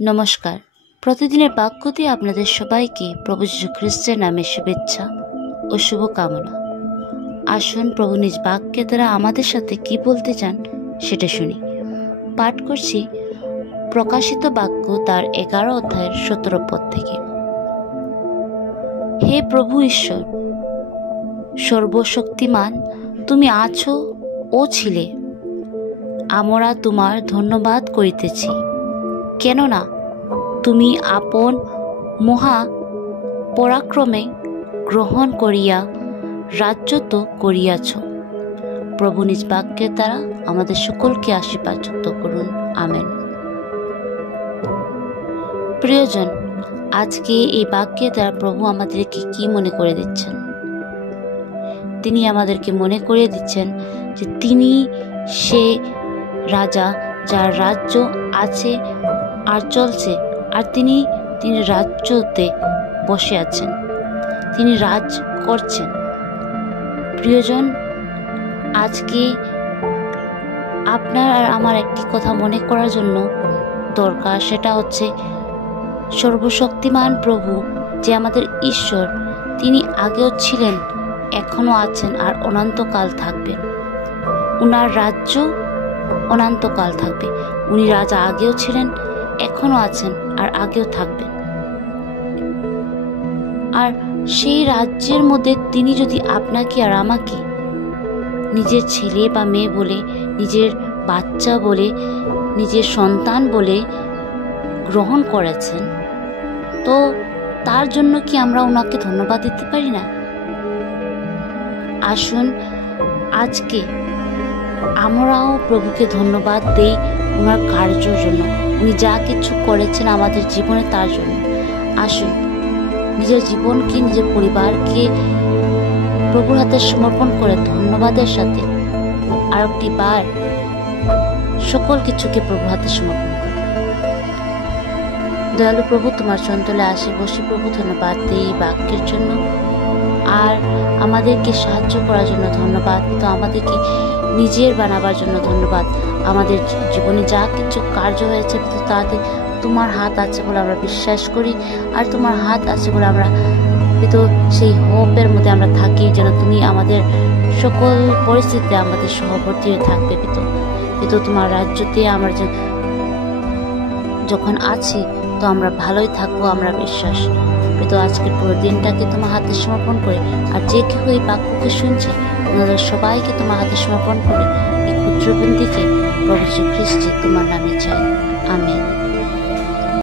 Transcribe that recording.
নমস্কার। প্রতিদিনের বাক্যতে আপনাদের সবাইকে প্রভু যীশু খ্রিস্টের নামে শুভেচ্ছা ও শুভকামনা। আসুন প্রভু নিজ বাক্যের দ্বারা আমাদের সাথে কি বলতে চান সেটা শুনি। পাঠ করছি প্রকাশিত বাক্য তার 11 অধ্যায়ের 17 পদ থেকে। হে প্রভু ঈশ্বর সর্বশক্তিমান, তুমি আছো ও ছিলে, আমরা তোমার ধন্যবাদ করিতেছি, কেননা তুমি আপন মহা পরাক্রমে গ্রহণ করিয়া রাজত্ব করিয়াছ। প্রভু নিজ বাক্যের দ্বারা আমাদের সকলকে আশীর্বাদ যুক্ত করুন, আমেন। প্রিয়জন, আজকে এই বাক্যের দ্বারা প্রভু আমাদেরকে কি মনে করে দিচ্ছেন? তিনি আমাদেরকে মনে করিয়ে দিচ্ছেন যে তিনি সে রাজা, যার রাজ্য আছে আর চলছে, আর তিনি রাজ্যতে বসে আছেন, তিনি রাজ করছেন। প্রিয়জন, আজকে আপনার আর আমার একটি কথা মনে করার জন্য দরকার, সেটা হচ্ছে সর্বশক্তিমান প্রভু যে আমাদের ঈশ্বর, তিনি আগেও ছিলেন, এখনো আছেন আর অনন্তকাল থাকবেন। উনার রাজ্য অনন্তকাল থাকবে। উনি রাজা আগেও ছিলেন, এখনো আছেন আর আগেও থাকবেন। আর সেই রাজ্যের মধ্যে তিনি যদি আপনাকে আর আমাকে নিজের ছেলে বা মেয়ে বলে, নিজের বাচ্চা বলে, নিজের সন্তান বলে গ্রহণ করেছেন, তো তার জন্য কি আমরা ওনাকে ধন্যবাদ দিতে পারি না? আসুন আজকে আমরাও প্রভুকে ধন্যবাদ দেই ওনার কার্যের জন্য, উনি যা কিছু করেছেন আমাদের জীবনে তার জন্য। আসুন নিজের জীবনকে, নিজের পরিবারকে প্রভুর হাতে সমর্পণ করে ধন্যবাদের সাথে আরেকটি বার সকল কিছুকে প্রভুর হাতে সমর্পণ করে। দয়ালু প্রভু, তোমার চঞ্চলে আসে বসে প্রভু ধন্যবাদ দেই এই বাক্যের জন্য, আর আমাদেরকে সাহায্য করার জন্য ধন্যবাদ। তো আমাদেরকে নিজের বানাবার জন্য ধন্যবাদ। আমাদের জীবনে যা কিছু কার্য হয়েছে তাতে তোমার হাত আছে বলে আমরা বিশ্বাস করি, আর তোমার হাত আছে বলে আমরা তো সেই হোপের মধ্যে আমরা থাকি, যেন তুমি আমাদের সকল পরিস্থিতিতে আমাদের সহবর্তী হয়ে থাকবে। কিন্তু তোমার রাজ্যতে আমরা যখন আছি তো আমরা ভালোই থাকবো, আমরা বিশ্বাস। কিন্তু আজকের পুরো দিনটাকে তোমার হাতে সমর্পণ করে, আর যে কেউ এই বাক্যকে শুনছে ওনাদের সবাইকে তোমার হাতে সমর্পণ করে এই ক্ষুদ্র বন্দিকে প্রভু যীশু খ্রিস্ট তোমার নামে চাই, আমেন।